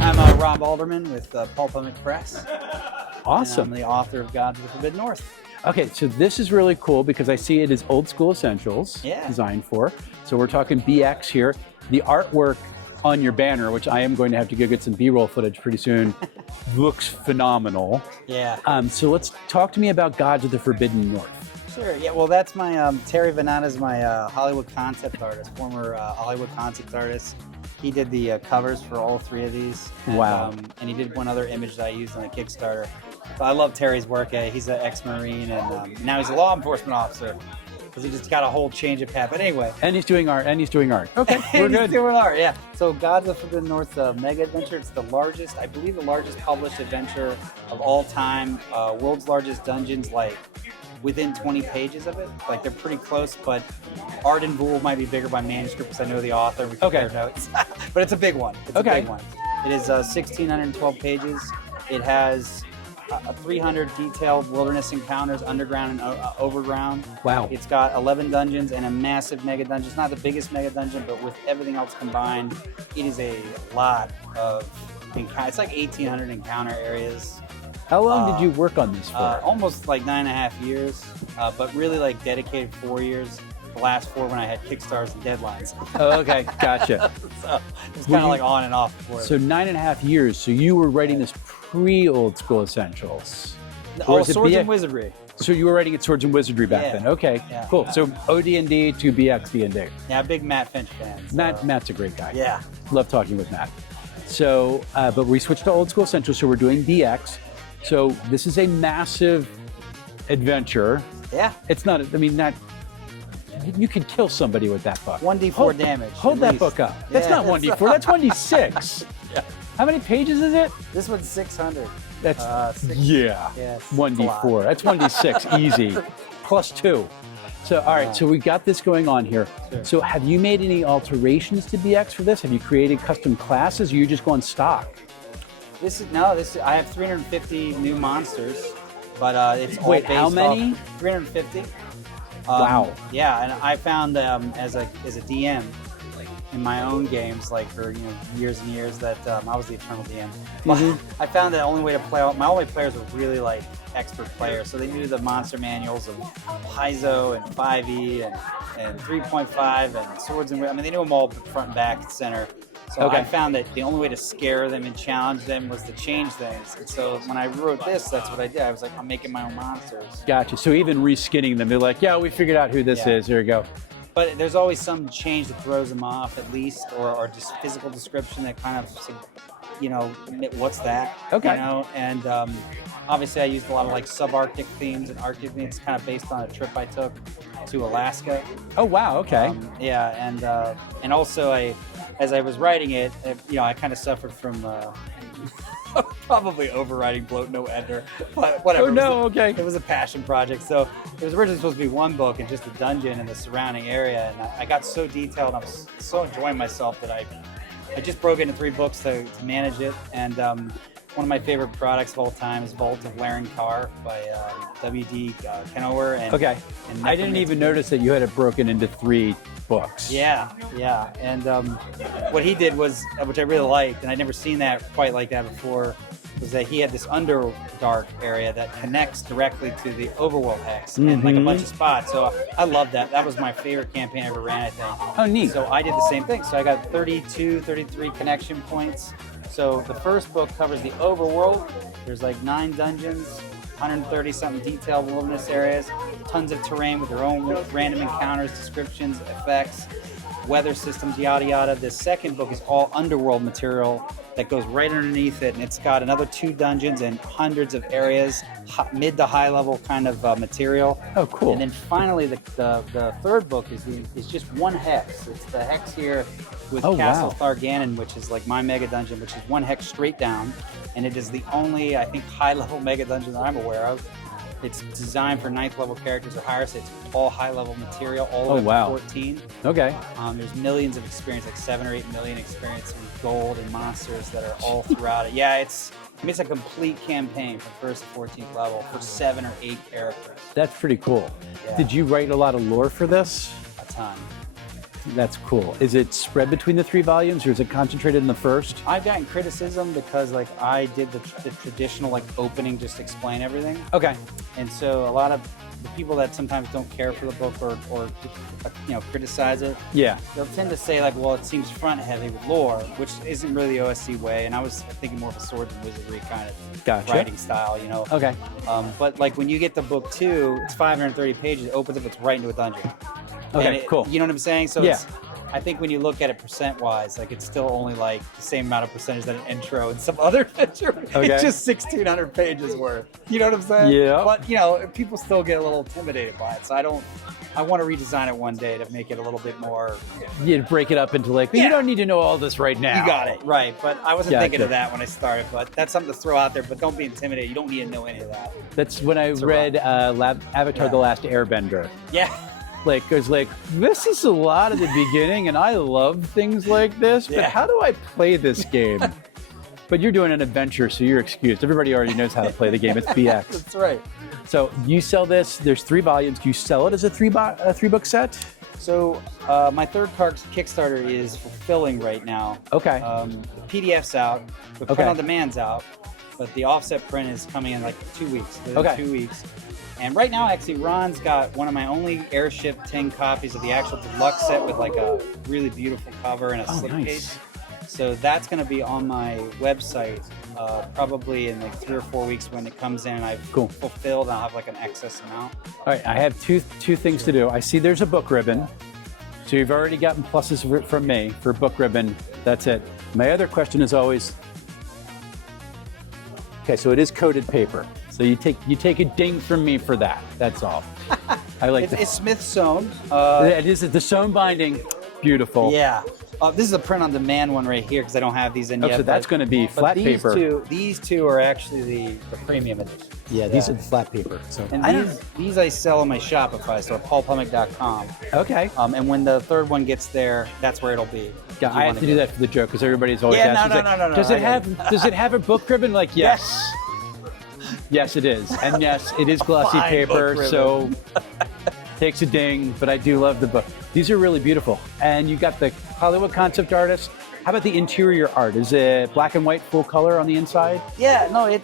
I'm Rob Alderman with Pulpamic Press. Awesome. I'm the author of Gods of the Forbidden North. Okay, so this is really cool because I see it as old school essentials designed for. So we're talking BX here. The artwork on your banner, which I am going to have to go get some B-roll footage pretty soon, looks phenomenal. Yeah. So let's talk to me about Gods of the Forbidden North. Sure. Yeah. Well, that's my Terry Venata's my Hollywood concept artist, former Hollywood concept artist. He did the covers for all three of these. And, wow. And he did one other image that I used on the Kickstarter. So I love Terry's work. He's an ex-Marine, and now he's a law enforcement officer because he just got a whole change of path. But anyway. And he's doing art. Okay, we're good. He's doing art, yeah. So Gods of the Forbidden North mega adventure. It's the largest, I believe, the largest published adventure of all time. World's largest dungeons, like within 20 pages of it. Like they're pretty close, but Art and Vool might be bigger by manuscript because I know the author. We compare notes. But it's a big one. It's a big one. It is 1,612 pages. It has 300 detailed wilderness encounters, underground and overground. Wow. It's got 11 dungeons and a massive mega dungeon. It's not the biggest mega dungeon, but with everything else combined, it is a lot of encounters. It's like 1,800 encounter areas. How long did you work on this for? Almost like 9.5 years, but really like dedicated 4 years. The last 4 when I had Kickstarters and deadlines. Oh, okay, gotcha. So it's kind of like on and off before. So 9.5 years. So you were writing this pre-old school essentials. Oh, Swords and Wizardry. So you were writing at Swords and Wizardry back then. Okay, cool. So OD&D to BXD&D. Yeah, big Matt Finch fan. So. Matt's a great guy. Yeah. Love talking with Matt. So, but we switched to old school essentials. So we're doing BX. So this is a massive adventure. Yeah. It's not, I mean, you could kill somebody with that book. 1d4 damage. Hold that book up. That's not 1d4, that's 1d6. Yeah. How many pages is it? This one's 600. That's, 1d4. That's 1d6, easy. Plus 2. So, all right, so we got this going on here. Sure. So have you made any alterations to BX for this? Have you created custom classes, or you just going stock? I have 350 new monsters, but it's all based how many? off 350. Wow. Yeah, and I found as a DM in my own games, like for years and years, that I was the eternal DM. Mm-hmm. I found that the only way to play, my only players were really like expert players, so they knew the monster manuals of Paizo and 5e and 3.5 and Swords and, I mean, they knew them all front and back and center. So I found that the only way to scare them and challenge them was to change things. And so when I wrote this, that's what I did. I was like, I'm making my own monsters. Gotcha. So even reskinning them, they're like, yeah, we figured out who this is. Here we go. But there's always some change that throws them off, at least, or just physical description that kind of, what's that? Okay. And obviously I used a lot of like subarctic themes and Arctic themes, kind of based on a trip I took to Alaska. Oh wow, okay. And also as I was writing it, I kind of suffered from probably overwriting bloat no ender, but whatever. Oh no, okay. It was a passion project. So it was originally supposed to be one book and just a dungeon and the surrounding area, and I got so detailed and I was so enjoying myself that I just broke into 3 books to manage it. And one of my favorite products of all time is Vault of Laren Carr by W.D. Kenower. And I didn't even notice that you had it broken into 3 books. Yeah. And what he did was, which I really liked, and I'd never seen that quite like that before, was that he had this Underdark area that connects directly to the Overworld hex and like a bunch of spots. So I love that. That was my favorite campaign I ever ran, I think. Oh, neat. So I did the same thing. So I got 32, 33 connection points. So the first book covers the Overworld. There's like 9 dungeons, 130 something detailed wilderness areas, tons of terrain with their own random encounters, descriptions, effects, weather systems, yada yada. The second book is all underworld material that goes right underneath it, and it's got another 2 dungeons and hundreds of areas, mid to high level kind of material. Oh, cool. And then finally, the third book is just 1 hex. It's the hex here with Castle Tharganon, which is like my mega dungeon, which is 1 hex straight down, and it is the only, I think, high level mega dungeon that I'm aware of. It's designed for 9th level characters or higher, so it's all high level material, all the way up to 14. Okay. There's millions of experience, like 7 or 8 million experience with gold and monsters that are all throughout it. Yeah, it's a complete campaign from 1st to 14th level for 7 or 8 characters. That's pretty cool. Yeah. Did you write a lot of lore for this? A ton. That's cool. Is it spread between the 3 volumes, or is it concentrated in the first? I've gotten criticism because like I did the traditional like opening, just explain everything. Okay. And so a lot of the people that sometimes don't care for the book or criticize it, they'll tend to say like, well, it seems front heavy with lore, which isn't really the OSC way. And I was thinking more of a swords and wizardry kind of writing style, you know. Okay. But like when you get the book 2, it's 530 pages. It opens up, it's right into a dungeon. Okay, cool. You know what I'm saying? So it's, I think when you look at it percent-wise, like it's still only like the same amount of percentage that an intro and some other picture. Okay. It's just 1,600 pages worth. You know what I'm saying? Yeah. But you know, people still get a little intimidated by it. So I want to redesign it one day to make it a little bit more. You break it up into like, you don't need to know all this right now. You got it, right. But I wasn't thinking of that when I started, but that's something to throw out there, but don't be intimidated. You don't need to know any of that. That's when I read Avatar The Last Airbender. Yeah. Like, it was like, this is a lot at the beginning, and I love things like this, but how do I play this game? But you're doing an adventure, so you're excused. Everybody already knows how to play the game. It's BX. That's right. So you sell this. There's 3 volumes. Do you sell it as a 3-book set? So my third Kickstarter is fulfilling right now. Okay. The PDF's out. The print on demand's out. But the offset print is coming in like 2 weeks. Within 2 weeks. And right now, actually, Ron's got one of my only airship 10 copies of the actual deluxe set with like a really beautiful cover and a slipcase. So that's going to be on my website probably in like 3 or 4 weeks when it comes in and I've fulfilled and I'll have like an excess amount. All right, I have two things to do. I see there's a book ribbon. So you've already gotten pluses from me for book ribbon. That's it. My other question is always, okay, so it is coated paper. So you take a ding from me for that. That's all. I like it's Smith sewn. It is the sewn binding. Beautiful. Yeah. This is a print on demand one right here because I don't have these in yet. So that's going to be flat paper. These two are actually the premium edition. Yeah, these are the flat paper. So and these I sell on my Shopify store, paulplummick.com. Okay. And when the third one gets there, that's where it'll be. Yeah, I have to do that for the joke because everybody's always asking. No. Does it have a book ribbon? Like, yes. Yes, it is. And yes, it is glossy paper, so takes a ding, but I do love the book. These are really beautiful. And you got the Hollywood concept artist. How about the interior art? Is it black and white, full color on the inside? Yeah, no, it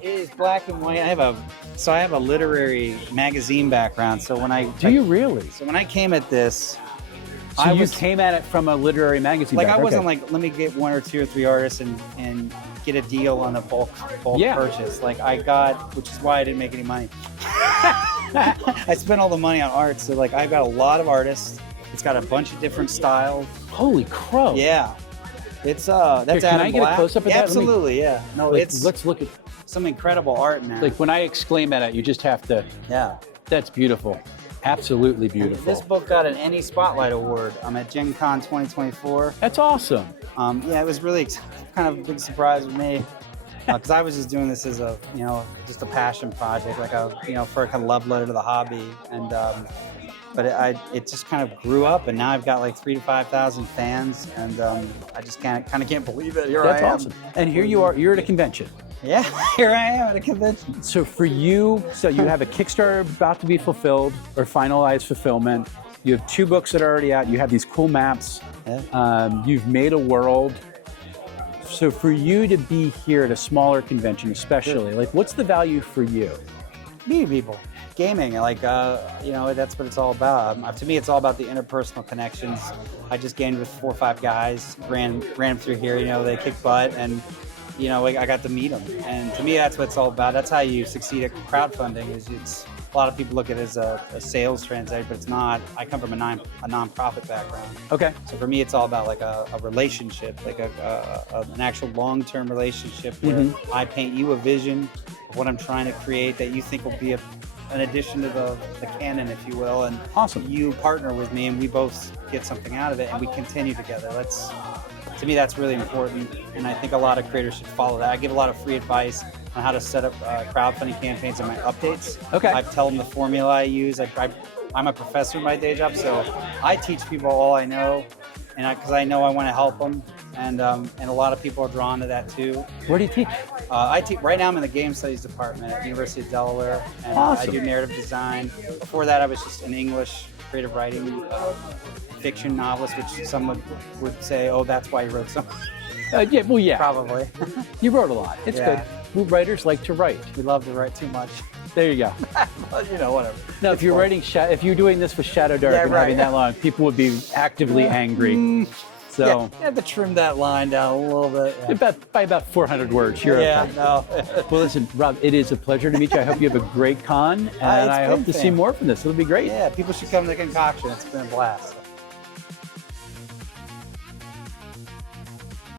is black and white. I have a literary magazine background, so when I Do you really? So when I came at this, so you came at it from a literary magazine. Like I wasn't like, let me get 1 or 2 or 3 artists and get a deal on a bulk purchase. Like I got, which is why I didn't make any money. I spent all the money on art, so like I've got a lot of artists. It's got a bunch of different styles. Holy crow! Yeah, it's that's Here, can I get a close up of that? Absolutely, yeah. No, like, let's look at some incredible art now. Like when I exclaim at it, you just have to. Yeah, that's beautiful. Absolutely beautiful. This book got an Any Spotlight Award. I'm at Gen Con 2024. That's awesome. Yeah, it was really kind of a big surprise with me because I was just doing this as a, just a passion project, like for a kind of love letter to the hobby, and but it just kind of grew up, and now I've got like 3,000 to 5,000 fans, and I just can't believe it. That's awesome. And here you are. You're at a convention. Yeah, here I am at a convention. So for you, you have a Kickstarter about to be fulfilled or finalized fulfillment. You have 2 books that are already out. You have these cool maps. Yeah. You've made a world. So for you to be here at a smaller convention, especially, like, what's the value for you? Meeting people, gaming, like, that's what it's all about. To me, it's all about the interpersonal connections. I just gamed with 4 or 5 guys, ran them through here. They kick butt, and I got to meet them. And to me, that's what it's all about. That's how you succeed at crowdfunding. It's a lot of people look at it as a sales transaction, but it's not. I come from a nonprofit background. Okay. So for me, it's all about like a relationship, like an actual long-term relationship where I paint you a vision of what I'm trying to create that you think will be an addition to the canon, if you will. And awesome. You partner with me, and we both get something out of it, and we continue together. To me, that's really important, and I think a lot of creators should follow that. I give a lot of free advice on how to set up crowdfunding campaigns in my updates. Okay. I tell them the formula I use. I'm a professor in my day job, so I teach people all I know, and because I know I want to help them, and a lot of people are drawn to that too. Where do you teach? I teach right now. I'm in the game studies department at the University of Delaware, and awesome. I do narrative design. Before that, I was just an English creative writing, fiction novelist, which someone would say, oh, that's why you wrote something. Yeah, well, yeah. Probably. You wrote a lot. It's good. Writers like to write. We love to write too much. There you go. Well, you know, whatever. Now, if you're writing, if you're doing this with Shadow Dark and having that long, people would be actively angry. So you have to trim that line down a little bit. By about 400 words. You're okay. No. Well, listen, Rob, it is a pleasure to meet you. I hope you have a great con, and I hope to see more from this. It'll be great. Yeah, people should come to Concoction. It's been a blast.